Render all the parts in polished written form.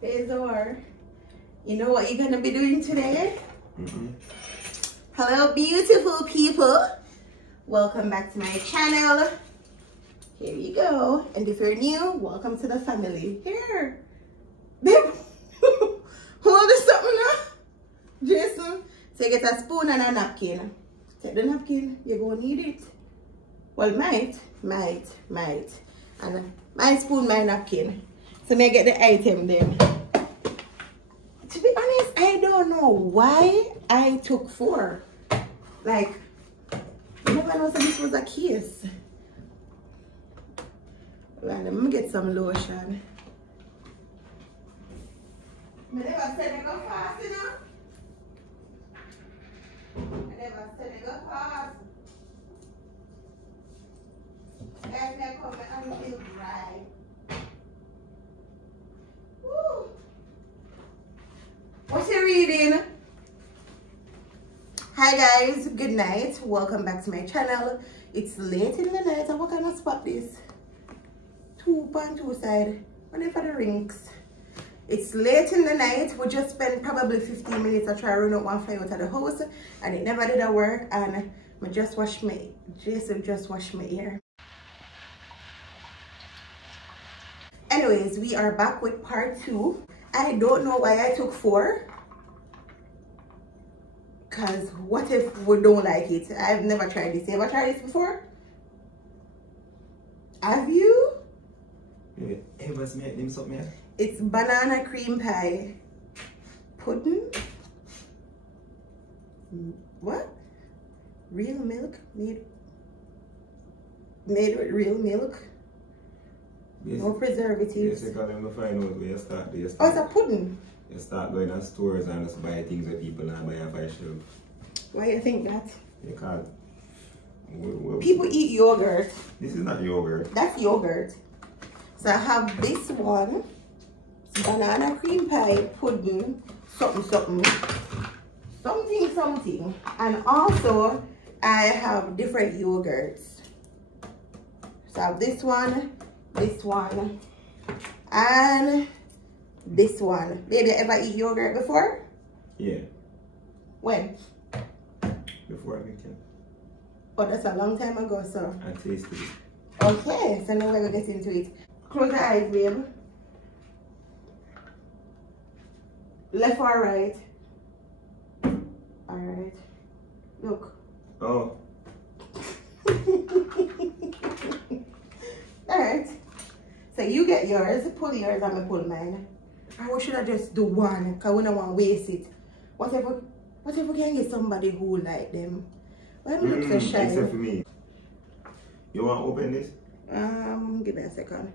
Hey Zor, you know what you're gonna be doing today? Hello beautiful people, welcome back to my channel. Here you go, and if you're new, welcome to the family. Here, babe, hold this something now. Jason, so get a spoon and a napkin. Take the napkin, you're gonna need it. Well, might. And my spoon, my napkin. So may I get the item then. To be honest, I don't know why I took 4. Like, I never know this was a case. Well, let me get some lotion. I never said I go fast enough. I never said I go fast. Guys, I come and feel dry. Woo. What's you reading? Hi guys, good night. Welcome back to my channel. It's late in the night. What kind of spot this? 2.2 side. Only for the rings. It's late in the night. We just spent probably 15 minutes to try to run out one fly out of the house, and it never did work. And I just washed my Jason just washed my ear. Anyways, we are back with part 2. I don't know why I took 4. Because what if we don't like it? I've never tried this. You ever tried this before? Have you? Yeah. Hey, what's my name? Something? It's banana cream pie. Pudding? What? Real milk? Made with real milk? Yes. No preservatives. Yes, because I'm going to find out where you start. Oh, it's a pudding? You start going to stores and just buy things that people not buy off a shelf. Why do you think that? Because people eat yogurt. This is not yogurt. That's yogurt. So I have this one. It's banana cream pie, pudding, something. And also, I have different yogurts. So I have this one, and this one. Baby, ever eat yogurt before? Yeah. When? Before I weekend. Oh, that's a long time ago, so. I tasted it. Okay, so now we're gonna get into it. Close your eyes, babe. Left or right? Alright. Look. Oh. Alright. So you get yours, pull yours, and I pull mine. Or should I just do one? Because we don't want to waste it. Whatever can get somebody who like them. Let me look so shy. Except for me. You want to open this? Give me a second.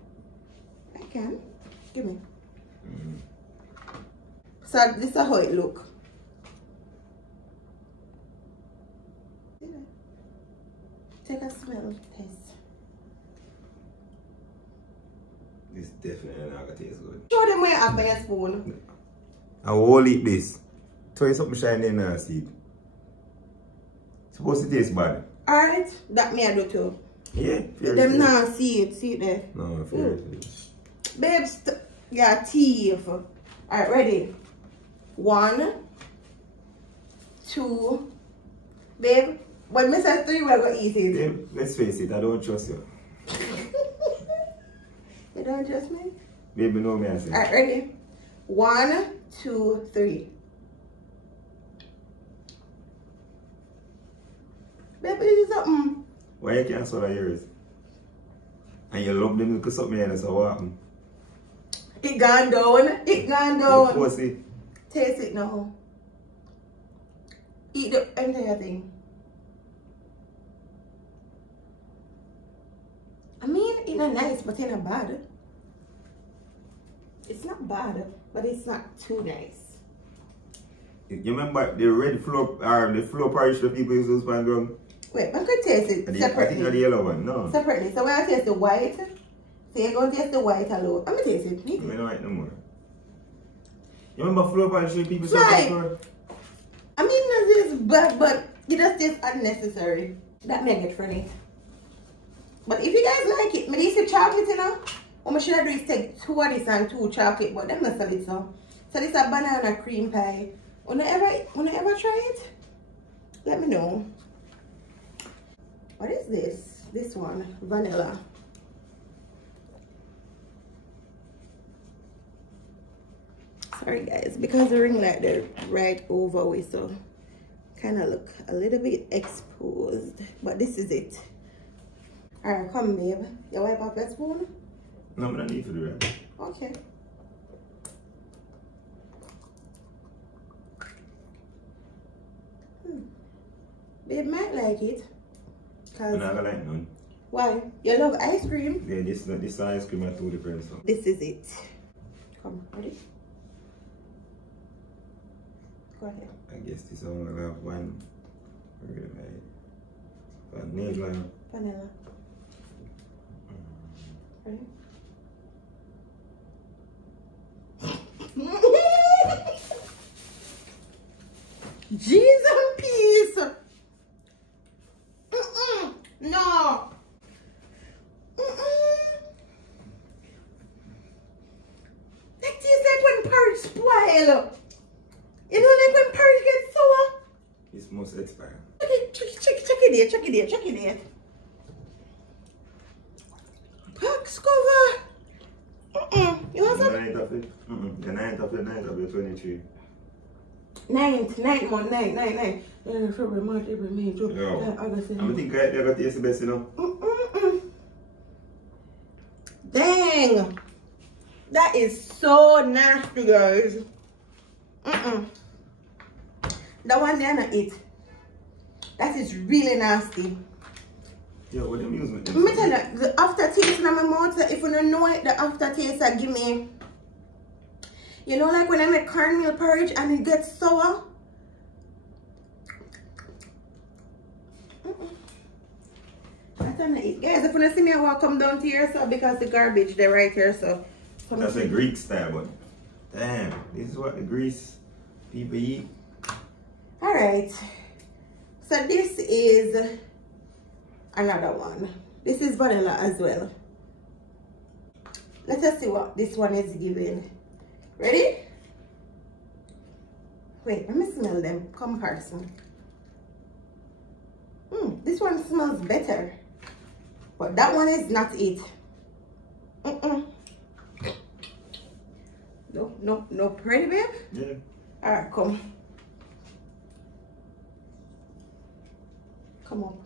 I can. Give me. So this is how it look. Take a smell test. This definitely not gonna taste good. Show them where you have my spoon. I will eat this. Try something shiny in the seed. Supposed to taste bad. Alright, that me I do too. Yeah, them now see it there. No, fair. Babes, your teeth. Alright, ready? 1, 2. Babe, when I say 3, we're gonna eat it. Babe, let's face it, I don't trust you. You don't trust me? Baby, no me I say. Alright, ready? 1, 2, 3. Baby, this is something. Why you can't swallow yours? And you love them because something else, so what happened? It gone down. It gone down. You force it. Taste it now. Eat the entire thing. I mean, it's not nice, but it's not bad. It's not bad, but it's not too nice. You remember the red flour, or the flour porridge that people used to spend on? Wait, I could taste it separately. I think the yellow one, no. Separately. So when I taste the white, so you're going to taste the white alone. I'm going to taste it. I don't like no more. You remember flour porridge that people used to Right. spend? I mean, this is bad, but it just tastes unnecessary. That may get funny. But if you guys like it, maybe it's chocolate, you know? What I should do is take 2 of this and 2 chocolate, but them not sell it so. So this is a banana cream pie. Wanna ever try it? Let me know. What is this? This one, vanilla. Sorry guys, because the ring light they're right over with, so kind of look a little bit exposed. But this is it. Alright, come babe. You wipe off that spoon? No, I don't need to do that. Okay. Babe might like it. I'm not gonna like none. Why? You love ice cream? Yeah, this ice cream are 2 different. So. This is it. Come, ready? Go ahead. I guess this one will have one. Vanilla. Vanilla. Ready? Jeez and peace. No. That tastes like when porridge spoil. You know, like when porridge gets sour. This must expire. Okay, check it there. Box cover. You want some? The night of it. The night of the 23. 9 month, 9. February, March, April, May, June, Yo. August. I think I got taste the best, you know. Dang. That is so nasty, guys. That one there not eat. That is really nasty. Yeah, what do you use with Let me tell you, the aftertaste in my mouth, if you don't know it, the aftertaste that give me, you know, like when I make cornmeal porridge and it gets sour. That's not it. Guys, if you don't see me, I will come down to here, so because the garbage, they're right here, so. That's a Greek style, but damn, this is what the Greece people eat. Alright. So this is another one. This is vanilla as well. Let us see what this one is giving. Ready? Wait, let me smell them. Comparison. This one smells better. But that one is not it. No. Ready, babe? Yeah. Alright, come. Come up.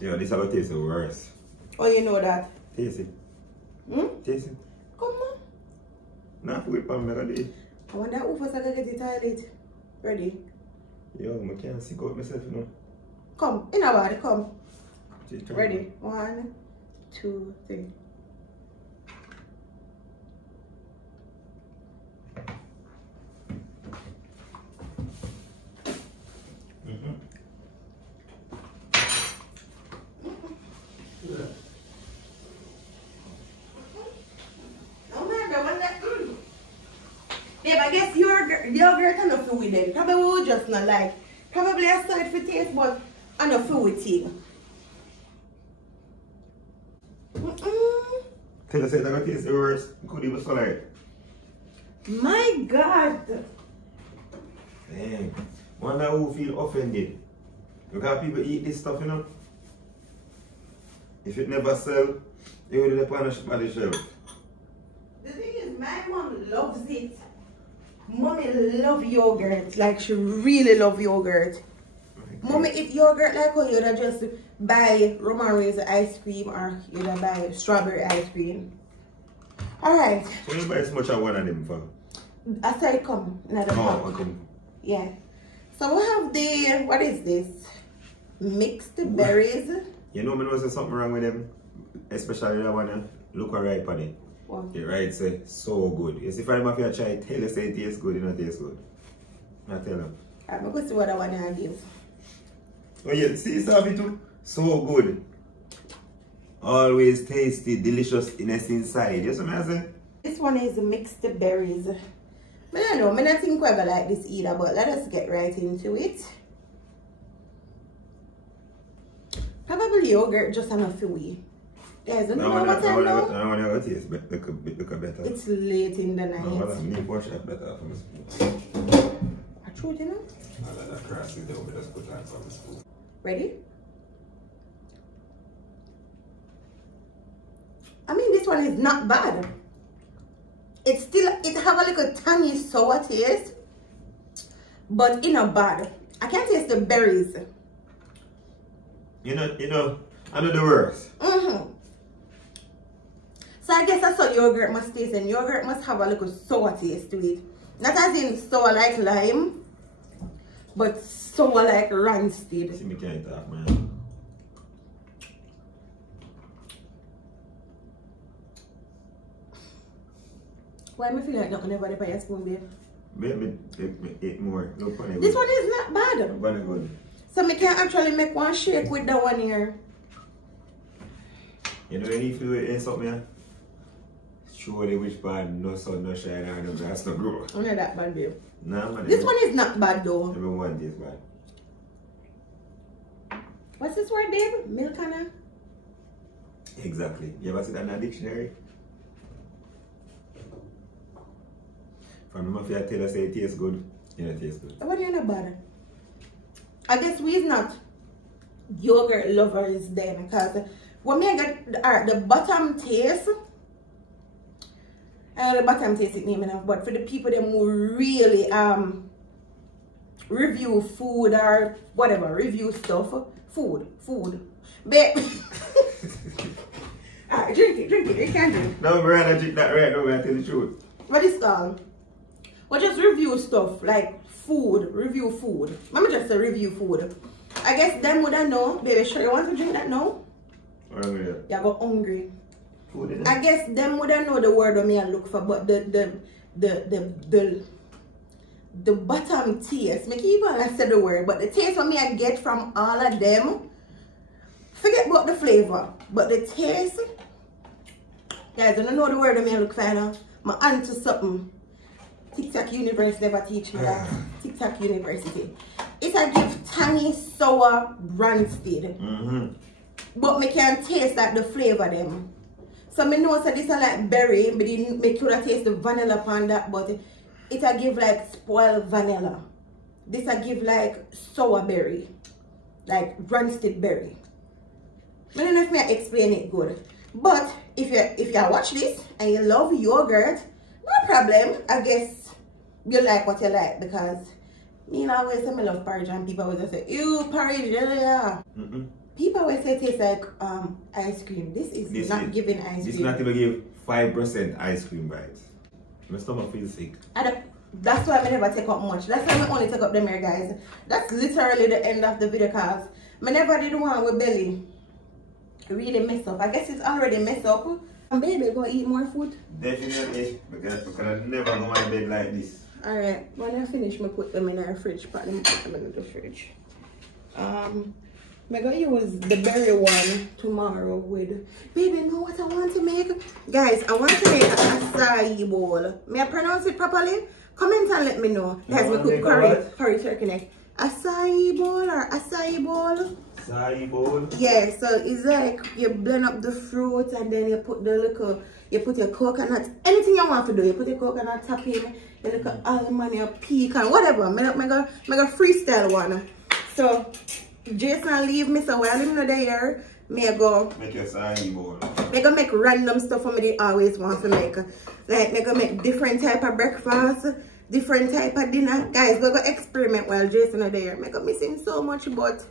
Yeah, this how it tastes worse. Oh, you know that? Taste it. Taste it. Come on. Not for it, I'm gonna do. I wonder who was gonna get the toilet. Ready? Yo, I can't see out myself, you know. Come, in a body, come. Just Ready? 1, 2, 3. Babe, I guess your yogurt and a food then. Probably we just not like. Probably a side for taste, but and a food thing. Tell us that I taste the worst. Could even so like. My God. Damn. Wonder who feel offended. Because people eat this stuff, you know. If it never sell, it will be on the shelf. The thing is, my mom loves it. Mommy love yogurt, like she really love yogurt. Okay. Mommy eat yogurt like how you'd just buy Romaro's ice cream or you'd buy strawberry ice cream. Alright. So you buy as much as one of them for? I said come, another pack. Okay. Yeah. So we have the, what is this? Mixed berries. You know, I know there's something wrong with them. Especially that one, look right on it. What? It right say so good. You see, if I'm try tell you say it tastes good, it don't taste good. I tell them. I'm going to see what I want to give. Oh yeah, see it's happy too? So good. Always tasty, delicious in its inside. You see what I'm saying? This one is mixed berries. I don't know, I don't think we're gonna like this either, but let us get right into it. Probably probably yogurt just enough for we. Guys, don't know what time now? I want to taste look better. It's late in the night. No, I need wash that better from the spoon. I threw it in. I let that grass sit there, but just put that from the spoon. Ready? I mean, this one is not bad. It have a little tangy sour taste, but it's not bad. I can taste the berries. You know, I know the worst. So I guess that's what yogurt must taste, and yogurt must have a little sour taste to it. Not as in sour like lime, but sour like rancid. See me can't talk, man. Why am I feeling like not gonna buy a spoon, babe? Maybe eat more. No funny. This one is not bad. No funny good. So I can actually make one shake with that one here. You know when you feel it in something, yeah? Surely which part no sun, no shine, and no grass, no grow. I'm not that bad, babe. Nah, man. This one is not bad though. Everyone is bad. What's this word, babe? Milk and Exactly. You ever see that in a dictionary? From the mafia tell us say it tastes good, it don't taste good. What is not bad? I guess we is not yogurt lovers then, because when I get the bottom taste, the bottom taste is name enough, but for the people them who really review food or whatever, review stuff, food. Babe. Alright, drink it, you can drink. No, I'm rather drink that right now, I tell the truth. What is called? Well, just review stuff like food, review food. Let me just say review food. I guess them would have know. Baby, sure you want to drink that now? What am I doing? You go hungry. Food in it? I guess them would have know the word of me I look for, but the bottom taste. Me keep on I said the word, but the taste for me I get from all of them. Forget about the flavor, but the taste. Guys, I don't know the word of me I look for now. My aunt or something. TikTok University never teach me that. TikTok University. It I give tangy, sour, rancid. But me can taste like the flavor them. So me know so this are like berry, but it make you taste the vanilla upon that, but it I give like spoiled vanilla. This I give like sour berry. Like rancid berry. I don't know if I explain it good. But if you watch this and you love yogurt, no problem. I guess you like what you like, because me always say I love porridge and people always say, ew, porridge, yeah. People always say it tastes like ice cream. This is not giving ice cream. This is not even give 5% ice cream bites. My stomach feels sick. That's why I never take up much. That's why I only take up them here, guys. That's literally the end of the video, because I never did one with belly really mess up. I guess it's already messed up. And baby, go eat more food? Definitely, because I never go to my bed like this. Alright, when I finish, I put them in our fridge. Put them in the fridge. I'm gonna use the berry one tomorrow with... Baby, know what I want to make? Guys, I want to make an acai bowl. May I pronounce it properly? Comment and let me know. Guys, we cook curry turkey neck. Acai bowl or acai bowl? Acai bowl? Yeah, so it's like you blend up the fruit and then you put the little... You put your coconut, anything you want to do. You put your coconut topping, you look at almond, your pecan, whatever. Make a freestyle one. So, Jason leave me, so while I'm not there, I go... Make your acai bowl. I go make random stuff for me they always want to make. Like, I go make different type of breakfast, different type of dinner. Guys, we go experiment while Jason is there. I go missing so much, but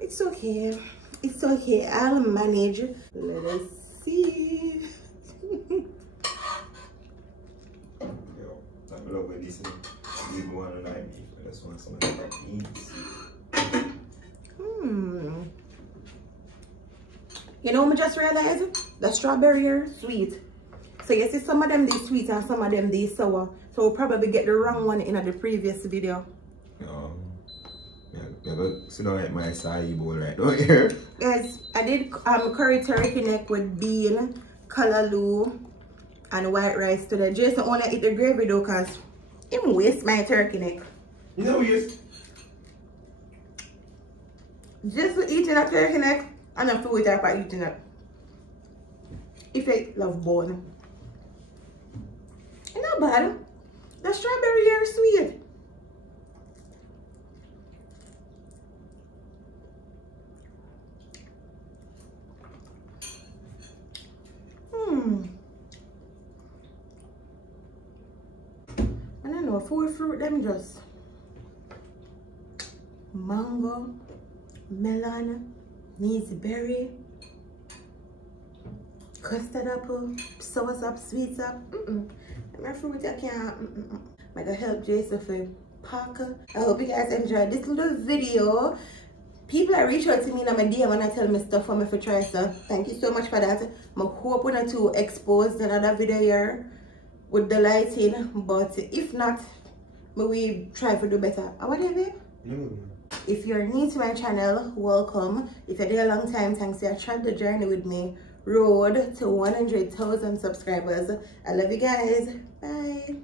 it's okay. It's okay. I'll manage. Let us see. Yo, I love this. You want to like me. I just want some of that beans. You know what I just realized? The strawberry are sweet. So you see some of them they sweet and some of them they sour. So we'll probably get the wrong one in the previous video. Yeah, but sit down at my acai bowl right now here. Guys, I did curry turkey neck with bean, callaloo, and white rice today. Jason only eat the gravy though, cause him waste my turkey neck. No use. Just for eating a turkey neck and a fruit type of eating it. If you love bone. It's not bad. The strawberry here is sweet. I don't know, four fruit them just mango, melon, berry, custard apple, soursop, sweet sop. My fruit I can't. I'm gonna help Jason Parker. I hope you guys enjoyed this little video. People are reach out to me in my DM and I tell me stuff for me to try, so thank you so much for that. I hope we're not too exposed another video here with the lighting, but if not, we try to do better. What do you think? If you're new to my channel, welcome. If you're there a long time, thanks for trying the journey with me. Road to 100,000 subscribers. I love you guys. Bye.